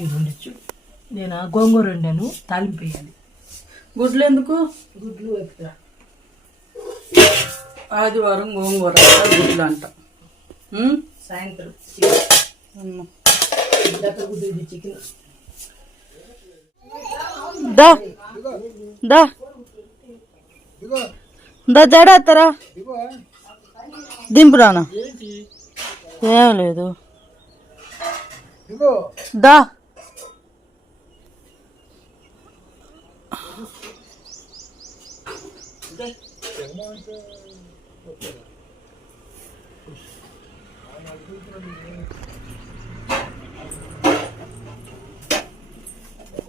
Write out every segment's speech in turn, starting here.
ఈ రెండు ఇచ్చు నేను ఆ గోంగూర వండాను తాలింపు వేయాలి. గుడ్లు ఎందుకు? గుడ్లు వేపుతా ఆదివారం గోంగూర గుడ్లు అంట? సాయంత్రం చికెన్ దా. దా దా జడేస్తారా దింపు రానా ఏం లేదు. దా.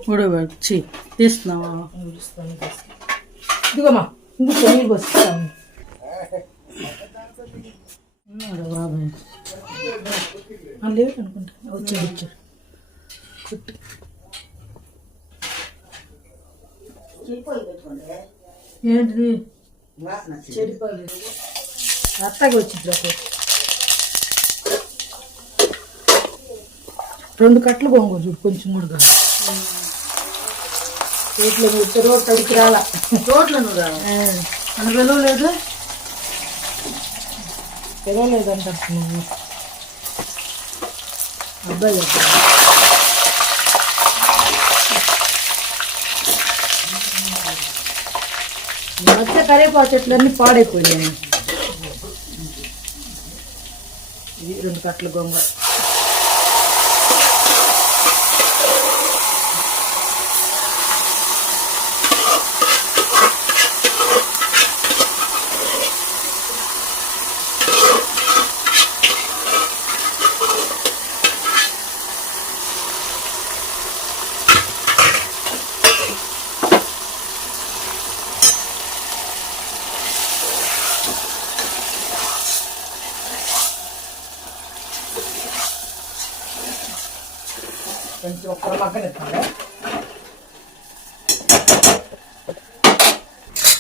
ఉడబచ్చి తీస్తున్నావా ఊడుస్తాను ఇదిగోమ్మా ఇందుకు పోస్తాను ఉన్నాడు బాబాయ్ లేవు అనుకుంటా వచ్చాడు వచ్చాడు ఏంటిది? చెడిపోలేదు. అత్తగా వచ్చింది ఒక రెండు కట్టలు గోంగూర చూడు కొంచెం కూడా చేతిలో ముట్ట రోడ్ తడికి రాలా. తోటలను రా మన పిలవలేదు తెగలేదంట నువ్వు అబ్బాయి. అబ్బాయి ఈ కరేపాకు చెట్లన్నీ పాడైపోయాయి ఇది రెండు కట్టల గొంగ.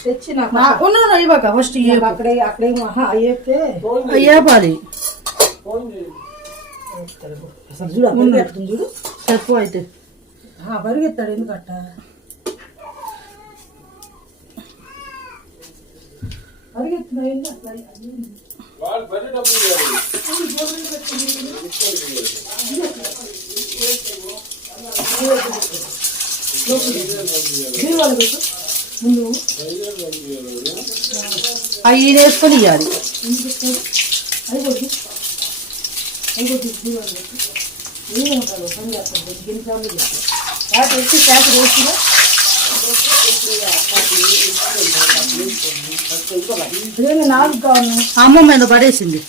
తెచ్చి నాకు ఉన్నా ఇవ్వక ఫస్ట్ నాకు అక్కడే అక్కడే ఆహా అయ్యేస్తే అయ్యాపాలి అసలు చూడు ఆ పరిగెత్తుతుంది చూడు. చెప్పు అయితే. ఆ, పరిగెత్తాడు ఎందుకట్ట పరిగెత్తున్నా ఏంటి అట్లా బీరువాలో పెట్టు. ముందు అవి వేసుకొని ఇవ్వాలి అది కొద్ది అది కొద్ది బీరువాలో పెట్టు. ఏమంటారు పని చేస్తాడు ఎన్ని సార్లు చేస్తాడు వాటి వచ్చి క్యాష్ వేసినా ఇదేమి నాలుగు కావాలి అమ్మ మీద పడేసింది.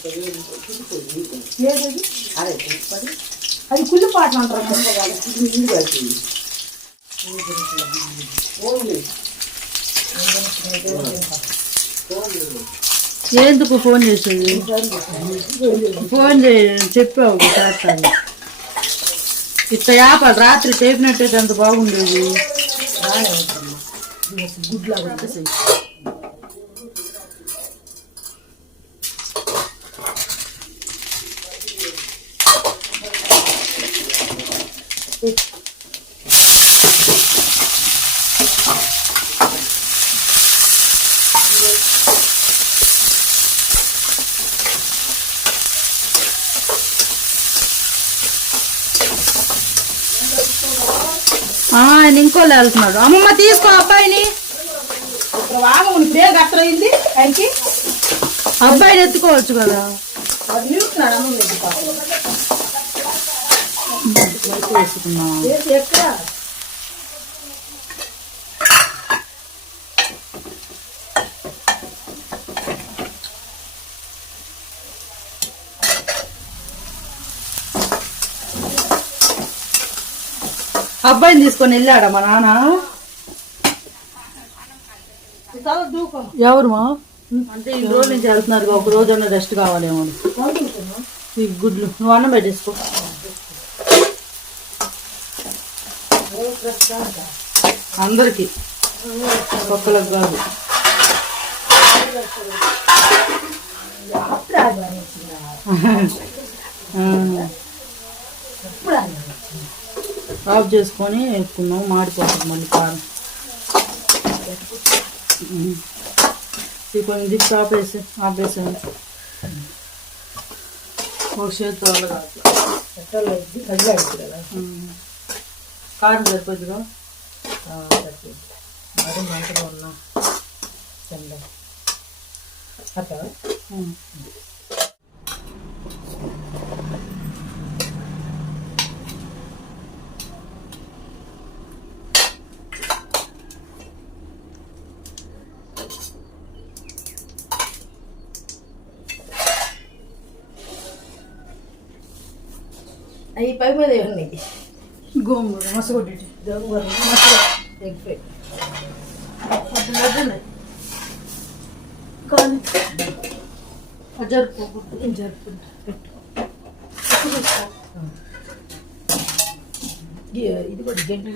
అది కుళ్ళు పాటలు అంటారు ఎందుకు ఫోన్ చేసేది? ఫోన్ చెప్పావు చేస్తాను ఇంత యాపాలి రాత్రి చేపినట్టయితే అంత బాగుండేది. గుడ్లాగా ఆయన ఇంకోళ్ళు వెళ్తున్నాడు. అమ్మమ్మ తీసుకో అబ్బాయిని. అబ్బాయిని ఎత్తుకోవచ్చు కదా. వేసుకున్నా అబ్బాయిని తీసుకొని వెళ్ళాడా మా నాన్న? చాలా దూకం ఎవరు మా? అంటే ఈ రోజు నుంచి వెళ్తున్నారు ఒక రోజు అన్న రెస్ట్ కావాలేమో. ఈ గుడ్లు. నువ్వు అన్నం పెట్టేసుకో అందరికి. ఒక్కలకు కాదు. ఆ. ఆఫ్ చేసుకొని వేసుకున్నాం మాడిపోతుంది మళ్ళీ కారం. ఇది కొంచెం దిక్కు ఆపేసి ఆపేసాను ఒక అలా కాదు. కారం సరిపోద్దిగా. మరి మంటగా ఉన్నా. చల్ల అట్లా అవి పై మీద ఉన్నాయి గోంగూర మసగొట్టి గోంగూర మసాలా ఎగ్ ఫ్రై కానీ జరుపుకోకూడదు ఏం జరుపుకుంటా పెట్టు. ఇది- ఇది కూడా జంటు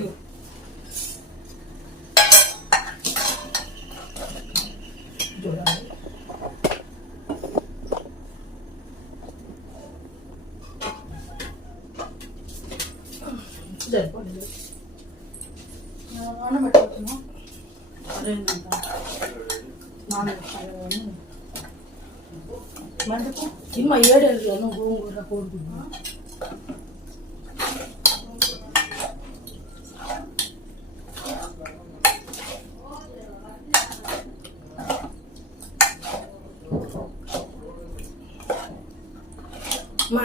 சரி போடுங்க நானும் பட்டு வைக்கணும்? இம்மா ஏடு இருக்கு கோங்குற போடுமா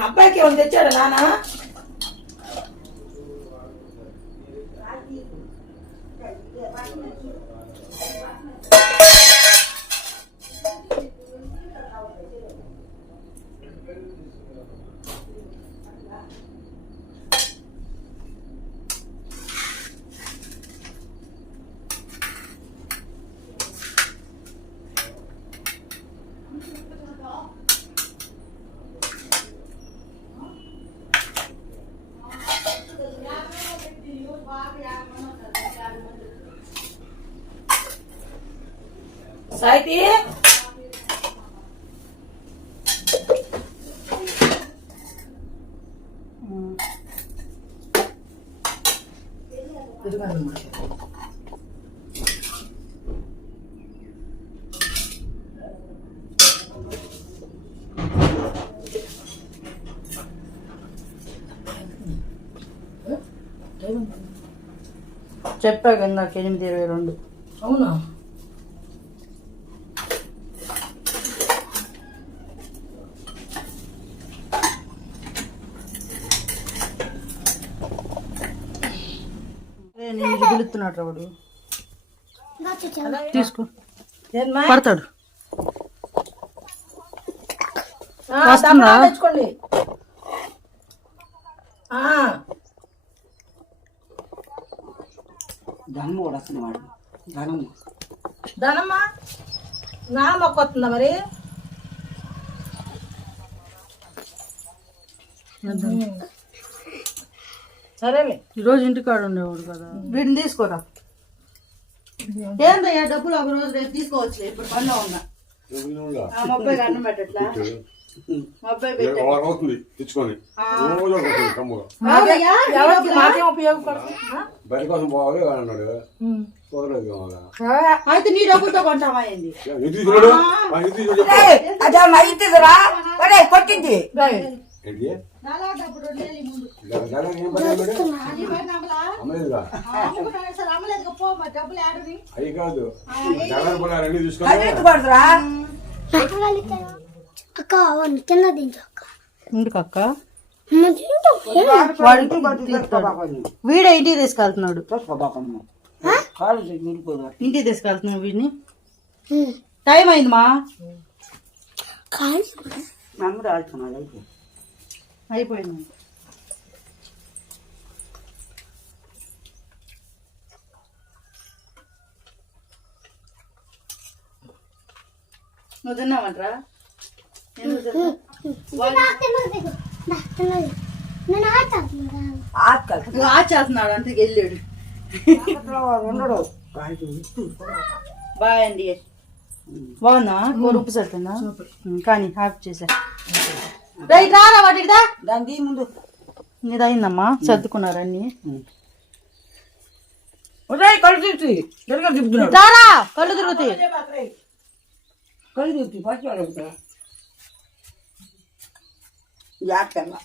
அப்பாக்கே வந்துச்சா நானா? 사이디? 음. 들어가는 맛이 재빨간 날 개념대로 이런 어머나 నేను ఇది పిలుస్తున్నాడు రావుడు తీసుకో? పడతాడు. ఆ, వస్తుందా? తెచ్చుకోండి. ఆ, ధనం కూడా వస్తుంది వాడు. ధనం ధనమ్మా నాన్న మొక్క వస్తుందా మరి? సరేలే. ఈరోజు ఇంటికాడ ఉండేవాడు కదా. వీడిని తీసుకోరా? ఏందయ్యా డబ్బులు ఒక రోజు రేపు తీసుకోవచ్చు ఇప్పుడు పనిలో ఉన్నా. ఆ, మా అబ్బాయికి అన్నం పెట్టట్లా? అవుతుంది తెచ్చుకొని. మాకేం ఉపయోగపడుతుంది? బయట కోసం పోవాలి అన్నాడు. అయితే నీ డబ్బులతో కొంటామా మా అదే కొట్టింది. అవి కాదు. అన్ని అక్క కింద దించు అక్క. ఎందుకు అక్క? వీడే ఇంటికి తీసుకెళ్తున్నాడు. కాలు నిలిపోదు ఇంటికి తీసుకెళ్తున్నావు వీడిని. టైం అయింది మా కానీ నమ్ముడు ఆడుతున్నాడు అయితే అయిపోయింది. నువ్వు తిన్నావంటరా ఆచేస్తున్నాడు అంటే వెళ్ళాడు. బాయ్ అండి. బాగుందా కూర ఉప్పు సరిపోయిందా? కానీ రారా వాటిదా దాని ముందు? ఇది అయిందమ్మా సర్దుకున్నారన్నీ ఉదయ్ కళ్ళు తిరుగుతుంది కళ్ళు తిరుగుతాయి కళ్ళు తిరుగుతుంది పచ్చి వాళ్ళు జాగ్రత్త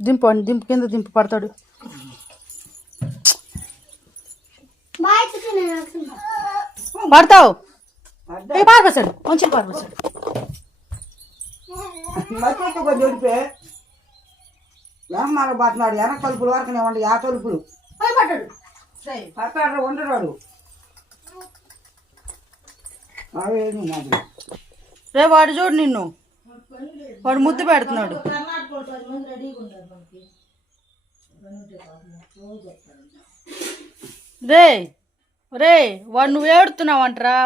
దింపు అని దింపు కింద దింపు పడతాడు. పడతావు. పారిపోసాడు. కొంచెం పారిపోసాడు. మధ్య కొంచెం జడిపే ఏమన్నా పట్టినాడు వెనక తలుపులు వరకు ఇవ్వండి ఆ తలుపులు పట్టాడు. ఉండరాడు అవేమి నాకు రే వాడు చూడు నిన్ను. వాడు ముద్దు పెడుతున్నాడు. రే రే వాడు నువ్వు ఏడుతున్నావు అంటరా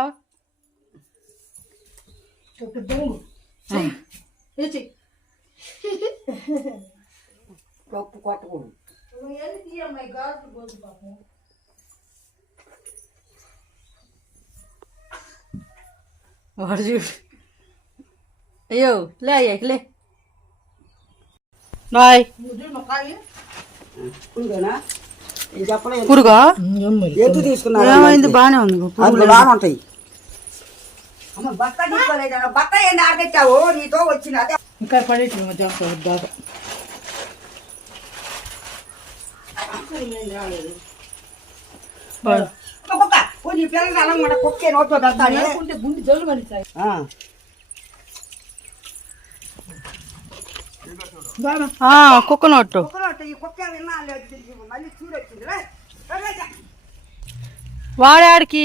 తప్పు కొట్టకూడదు వాడు చూడు అయ్యో లే లే బాయ్ పురుగా? ఏమైంది? బానే ఉంది. అందులో బాగుంటాయి అమ్మ బత్త తీసుకోలేదు బత్త ఏంది ఆడకెచ్చావు నీతో వచ్చిన అదే. ఇంకా పడేటి మధ్య దాకా. కుక్క. ఓ నీ పిల్లలు అలా మన కుక్కే నోట్లో దస్తాడు గుండె జల్లు పడిస్తాయి కుక్క నోట్టు ఈ కుక్క విన్నా లేదు మళ్ళీ చూడొచ్చింది రే. రే, రే, రే. వాడాడికి